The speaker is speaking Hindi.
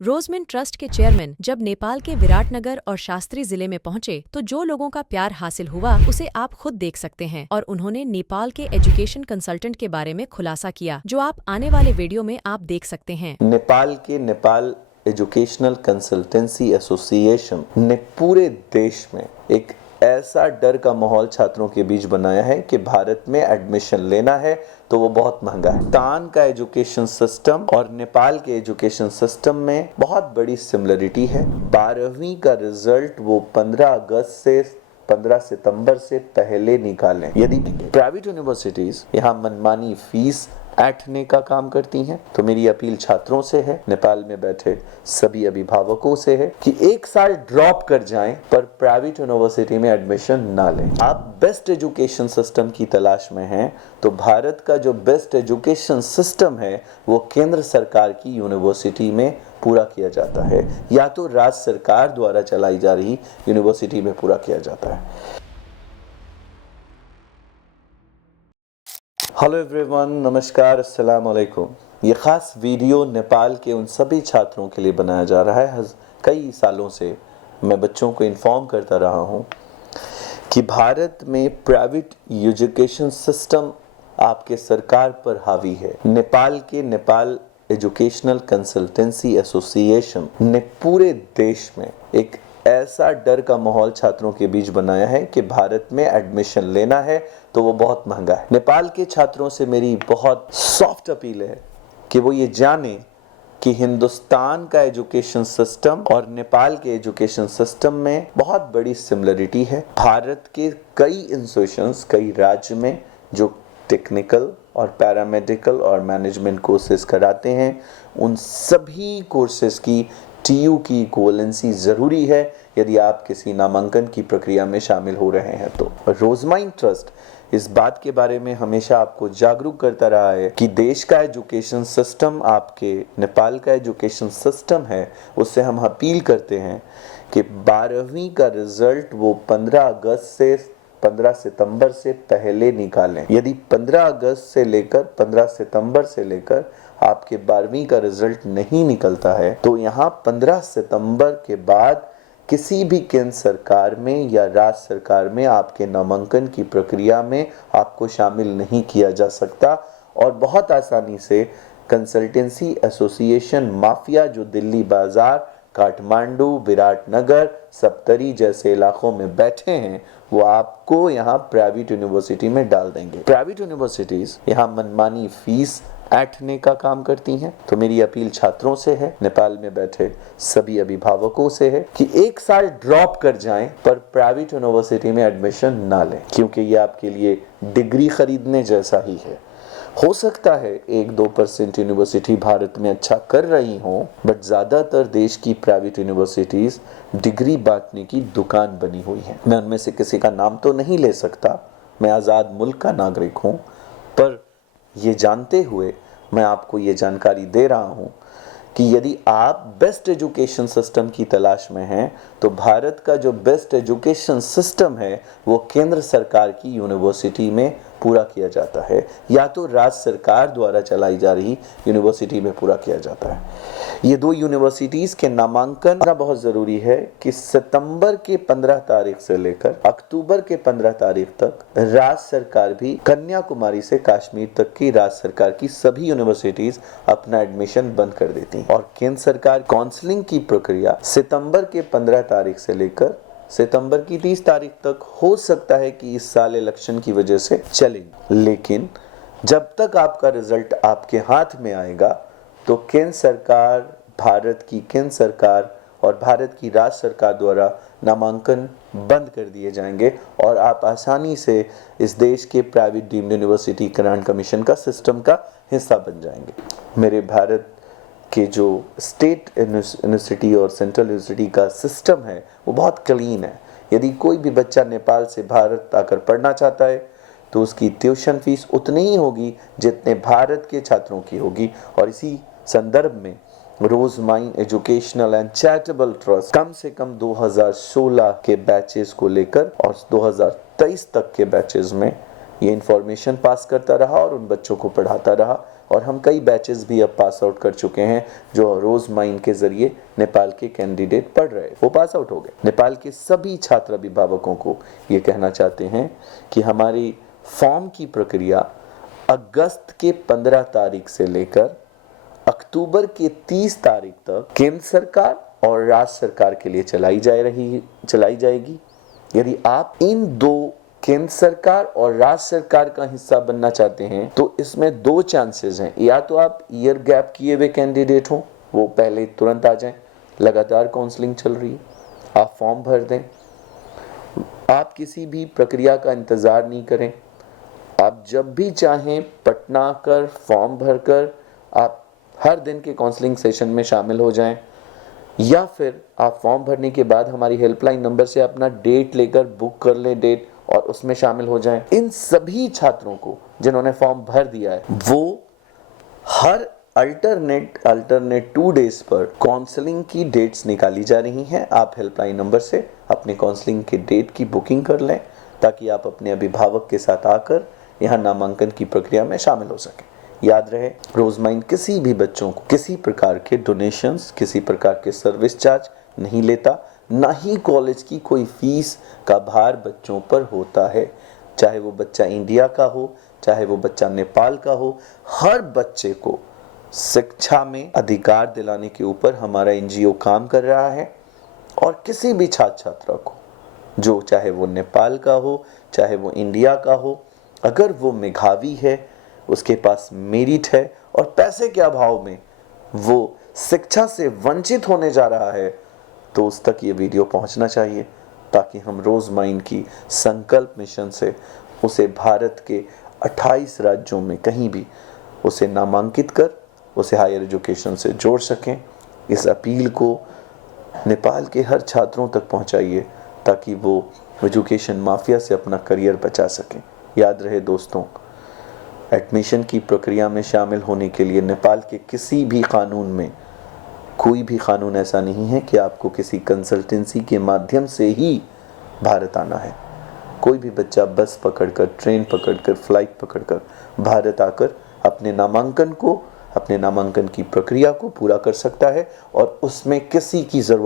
रोजमिन ट्रस्ट के चेयरमैन जब नेपाल के विराटनगर और शास्त्री जिले में पहुंचे तो जो लोगों का प्यार हासिल हुआ उसे आप खुद देख सकते हैं। और उन्होंने नेपाल के एजुकेशन कंसल्टेंट के बारे में खुलासा किया जो आप आने वाले वीडियो में आप देख सकते हैं। नेपाल एजुकेशनल कंसल्टेंसी एसोसिएशन ने पूरे देश में एक ऐसा डर का माहौल छात्रों के बीच बनाया है कि भारत में एडमिशन लेना है तो वो बहुत महंगा है। पाकिस्तान का एजुकेशन सिस्टम और नेपाल के एजुकेशन सिस्टम में बहुत बड़ी सिमिलरिटी है। 12वीं का रिजल्ट वो 15 सितंबर से पहले निकालें। यदि प्राइवेट यूनिवर्सिटीज यहाँ मनमानी फीस ऐंठने का काम करती हैं तो मेरी अपील छात्रों से है, नेपाल में बैठे सभी अभिभावकों से है कि एक साल ड्रॉप कर जाएं पर प्राइवेट यूनिवर्सिटी में एडमिशन ना लें। आप बेस्ट एजुकेशन सिस्टम की तलाश में हैं तो भारत का जो बेस्ट एजुकेशन सिस्टम है वो केंद्र सरकार की यूनिवर्सिटी में पूरा किया जाता है या तो राज्य सरकार द्वारा चलाई जा रही यूनिवर्सिटी में पूरा किया जाता है। हेलो एवरीवन, नमस्कार, अस्सलाम वालेकुम। ये ख़ास वीडियो नेपाल के उन सभी छात्रों के लिए बनाया जा रहा है। कई सालों से मैं बच्चों को इन्फॉर्म करता रहा हूँ कि भारत में प्राइवेट एजुकेशन सिस्टम आपके सरकार पर हावी है। नेपाल एजुकेशनल कंसल्टेंसी एसोसिएशन ने पूरे देश में एक ऐसा डर का माहौल छात्रों के बीच बनाया है कि भारत में एडमिशन लेना है तो वो बहुत महंगा है। नेपाल के छात्रों से मेरी बहुत सॉफ्ट अपील है कि वो ये जाने कि हिंदुस्तान का एजुकेशन सिस्टम और नेपाल के एजुकेशन सिस्टम में बहुत बड़ी सिमिलरिटी है। भारत के कई इंस्टीट्यूशंस कई राज्य में जो टेक्निकल और पैरामेडिकल और मैनेजमेंट कोर्सेज कराते हैं उन सभी कोर्सेज की टीयू की इक्विवेलेंसी ज़रूरी है यदि आप किसी नामांकन की प्रक्रिया में शामिल हो रहे हैं तो। रोजमिन ट्रस्ट इस बात के बारे में हमेशा आपको जागरूक करता रहा है कि देश का एजुकेशन सिस्टम आपके नेपाल का एजुकेशन सिस्टम है, उससे हम अपील करते हैं कि 12वीं का रिजल्ट वो 15 सितंबर से पहले निकालें। यदि 15 सितंबर से लेकर आपके 12वीं का रिजल्ट नहीं निकलता है तो यहाँ 15 सितंबर के बाद किसी भी केंद्र सरकार में या राज्य सरकार में आपके नामांकन की प्रक्रिया में आपको शामिल नहीं किया जा सकता। और बहुत आसानी से कंसल्टेंसी एसोसिएशन माफिया जो दिल्ली बाजार, काठमांडू, विराटनगर, सप्तरी जैसे इलाकों में बैठे हैं वो आपको यहाँ प्राइवेट यूनिवर्सिटी में डाल देंगे। प्राइवेट यूनिवर्सिटीज यहाँ मनमानी फीस ऐंठने का काम करती हैं तो मेरी अपील छात्रों से है, नेपाल में बैठे सभी अभिभावकों से है कि एक साल ड्रॉप कर जाएं पर प्राइवेट यूनिवर्सिटी में एडमिशन ना लें, क्योंकि ये आपके लिए डिग्री खरीदने जैसा ही है। हो सकता है 1-2% यूनिवर्सिटी भारत में अच्छा कर रही हो, बट ज़्यादातर देश की प्राइवेट यूनिवर्सिटीज़ डिग्री बांटने की दुकान बनी हुई है। मैं उनमें से किसी का नाम तो नहीं ले सकता, मैं आज़ाद मुल्क का नागरिक हूँ, पर ये जानते हुए मैं आपको ये जानकारी दे रहा हूँ कि यदि आप बेस्ट एजुकेशन सिस्टम की तलाश में हैं तो भारत का जो बेस्ट एजुकेशन सिस्टम है वो केंद्र सरकार की यूनिवर्सिटी में पूरा किया जाता है या तो राज्य सरकार द्वारा चलाई जा रही यूनिवर्सिटी में पूरा किया जाता है। ये दो यूनिवर्सिटीज़ के नामांकन बहुत ज़रूरी है कि सितंबर के 15 तारीख से लेकर अक्टूबर के 15 तारीख तक राज्य सरकार भी कन्याकुमारी से कश्मीर तक की राज्य सरकार की सभी यूनिवर्सिटीज़ अपना एडमिशन बंद कर देती हैं और केंद्र सरकार काउंसलिंग की प्रक्रिया सितंबर के 15 तारीख से लेकर सितंबर की 30 तारीख तक हो सकता है कि इस साल इलेक्शन की वजह से चलेगी, लेकिन जब तक आपका रिजल्ट आपके हाथ में आएगा तो केंद्र सरकार, भारत की केंद्र सरकार और भारत की राज्य सरकार द्वारा नामांकन बंद कर दिए जाएंगे और आप आसानी से इस देश के प्राइवेट डीम्ड यूनिवर्सिटी कल्याण कमीशन का सिस्टम का हिस्सा बन जाएंगे। मेरे भारत कि जो स्टेट यूनिवर्सिटी और सेंट्रल यूनिवर्सिटी का सिस्टम है वो बहुत क्लीन है। यदि कोई भी बच्चा नेपाल से भारत आकर पढ़ना चाहता है तो उसकी ट्यूशन फीस उतनी ही होगी जितने भारत के छात्रों की होगी। और इसी संदर्भ में रोजमिन एजुकेशनल एंड चैरिटेबल ट्रस्ट कम से कम 2016 के बैचेस को लेकर और 2023 तक के बैचेस में ये इन्फॉर्मेशन पास करता रहा और उन बच्चों को पढ़ाता रहा, और हम कई बैचेस भी अब पास आउट कर चुके हैं जो रोज माइन के जरिए नेपाल के कैंडिडेट पढ़ रहे, वो पास आउट हो गए। नेपाल के सभी छात्र अभिभावकों को ये कहना चाहते हैं कि हमारी फॉर्म की प्रक्रिया अगस्त के 15 तारीख से लेकर अक्टूबर के 30 तारीख तक केंद्र सरकार और राज्य सरकार के लिए चलाई जाएगी। यदि आप इन दो केंद्र सरकार और राज्य सरकार का हिस्सा बनना चाहते हैं तो इसमें दो चांसेस हैं, या तो आप ईयर गैप किए हुए कैंडिडेट हो, वो पहले तुरंत आ जाएं, लगातार काउंसलिंग चल रही है, आप फॉर्म भर दें, आप किसी भी प्रक्रिया का इंतज़ार नहीं करें, आप जब भी चाहें पटना आकर फॉर्म भरकर आप हर दिन के काउंसलिंग सेशन में शामिल हो जाएं, या फिर आप फॉर्म भरने के बाद हमारी हेल्पलाइन नंबर से अपना डेट लेकर बुक कर लें डेट और उसमें शामिल हो जाएं। इन सभी छात्रों को जिन्होंने फॉर्म भर दिया है वो हर अल्टरनेट 2 डेज पर काउंसलिंग की डेट्स निकाली जा रही हैं। आप हेल्पलाइन नंबर से अपने काउंसलिंग के डेट की बुकिंग कर लें ताकि आप अपने अभिभावक के साथ आकर यहाँ नामांकन की प्रक्रिया में शामिल हो सकें। याद रहे, रोजमाइन किसी भी बच्चों को किसी प्रकार के डोनेशंस, किसी प्रकार के सर्विस चार्ज नहीं लेता, ना ही कॉलेज की कोई फीस का भार बच्चों पर होता है। चाहे वो बच्चा इंडिया का हो, चाहे वो बच्चा नेपाल का हो, हर बच्चे को शिक्षा में अधिकार दिलाने के ऊपर हमारा एनजीओ काम कर रहा है। और किसी भी छात्र छात्रा को, जो चाहे वो नेपाल का हो, चाहे वो इंडिया का हो, अगर वो मेधावी है, उसके पास मेरिट है और पैसे के अभाव में वो शिक्षा से वंचित होने जा रहा है, तो उस तक ये वीडियो पहुंचना चाहिए ताकि हम रोजमाइन की संकल्प मिशन से उसे भारत के 28 राज्यों में कहीं भी उसे नामांकित कर उसे हायर एजुकेशन से जोड़ सकें। इस अपील को नेपाल के हर छात्रों तक पहुंचाइए ताकि वो एजुकेशन माफिया से अपना करियर बचा सकें। याद रहे दोस्तों, एडमिशन की प्रक्रिया में शामिल होने के लिए नेपाल के किसी भी कानून में कोई भी कानून ऐसा नहीं है कि आपको किसी कंसल्टेंसी के माध्यम से ही भारत आना है। कोई भी बच्चा बस पकड़कर, ट्रेन पकड़कर, फ्लाइट पकड़कर भारत आकर अपने नामांकन की प्रक्रिया को पूरा कर सकता है और उसमें किसी की ज़रूरत